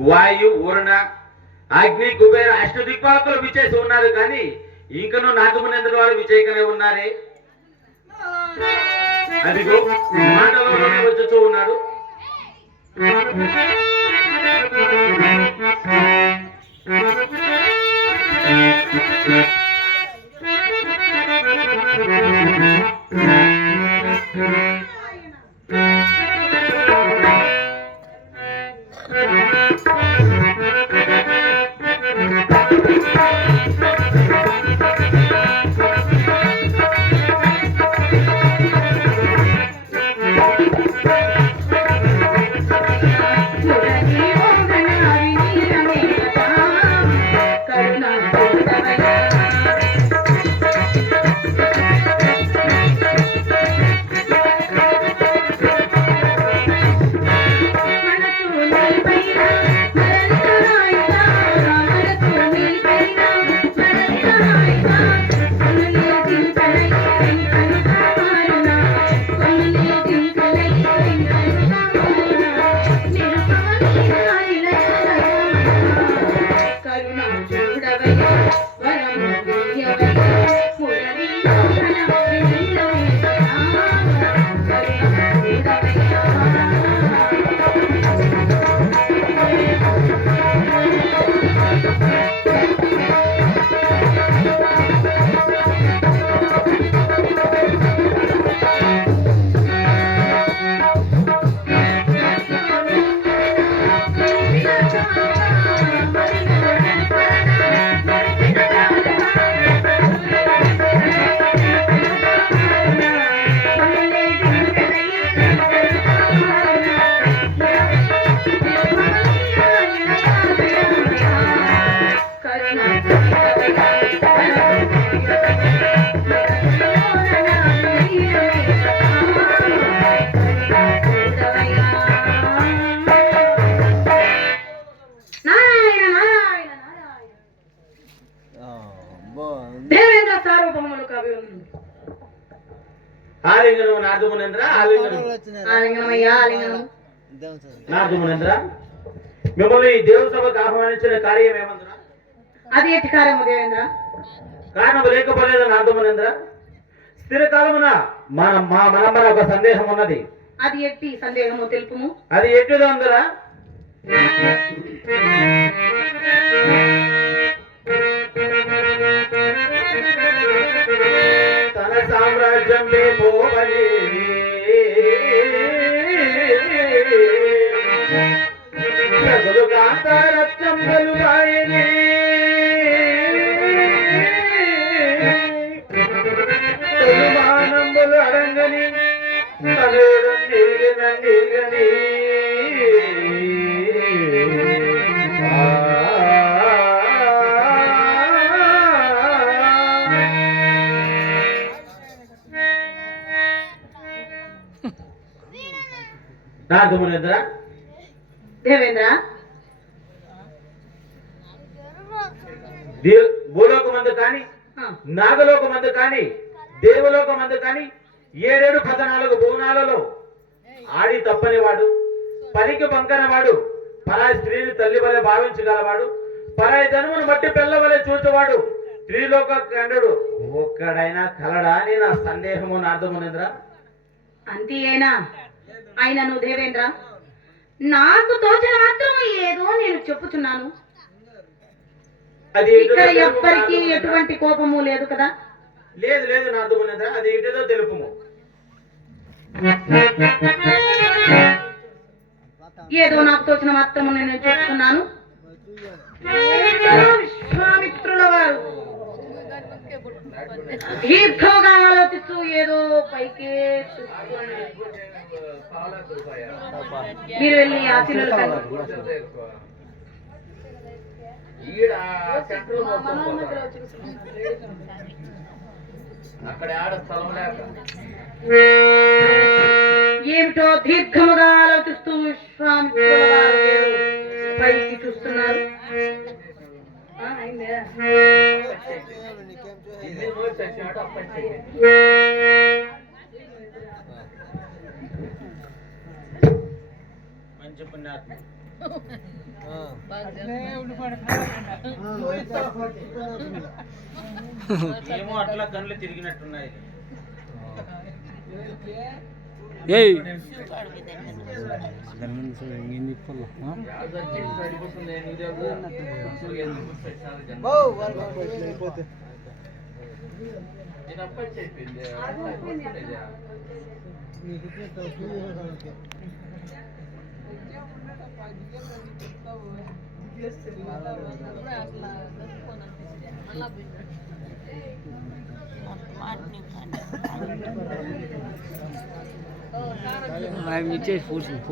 వాయు ఊరణ అగ్ని కుబేర అష్టదిక్పాలకులు విచేసి ఉన్నారు కానీ ఇంకను నాగమునందుల వారు విచేయకనే ఉన్నారే. అదిగో మాటలోనే వచ్చుతూ ఉన్నాడు కరుణా సార్వభౌములు కవి ఆలింగనం నారదమునంద్ర? ఆలింగనం ఆలింగనమయ్యా ఆలింగనం నారదమునంద్ర? మిమ్మల్ని ఈ దేవుని సభకు ఆహ్వానించిన కార్యం ఏమందున అది ఎట్టి కార్యము దేవేంద్ర? కారణం లేకపోలేదు నారదమునంద్ర. స్థిర కాలమున మన మా మనమ్మన ఒక సందేహం ఉన్నది. అది ఎట్టి సందేహము తెలుపుము? అది ఎట్టిదో అందరా తెలుమానంబులు అడంగని నారదమునిద్ర దేవేంద్ర భూలోకమందు కానీ నాగలోకమందు కానీ దేవలోకమందు కానీ ఏడేడు పద్నాలుగు భువనాలలో ఆడి తప్పని వాడు పనికి బంకన వాడు పరాయి స్త్రీని తల్లి వలె భావించగలవాడు పరాయి ధనమును బట్టి పిల్ల వలె చూచేవాడు. స్త్రీలోక కండడు ఒక్కడైనా కలడా? అని నా సందేహము నా అర్థమునింద్ర అంతేనా అయినను దేవేంద్ర నాకు తోచిన మాత్రం ఏదో నేను చెప్పుచున్నాను. ఇక్కడ ఎవ్వరికి. ఎటువంటి కోపము లేదు కదా? లేదు లేదు నా అర్థమునింద్ర అది ఏంటిదో తెలుపుము. ఏదో నాకు తోచిన మాత్రము నేను చెప్తున్నాను విశ్వామిత్రుల వారు. దీర్ఘంగా ఆలోచిస్తూ ఏదో పైకి మీరు వెళ్ళి ఆ శిలువలు కనిపెట్టండి. ఈడ అక్కడ ఆడ స్థలం లేక. ఏమిటో దీర్ఘముగా ఆలోచిస్తూ ఏదో పైకి చూస్తున్నారు. మంచి పుణ్యాత్మ. ఏమో అట్లా కళ్ళు తిరిగినట్టున్నాయి. ఏయ్. సరిపోతుంది I'm eating food and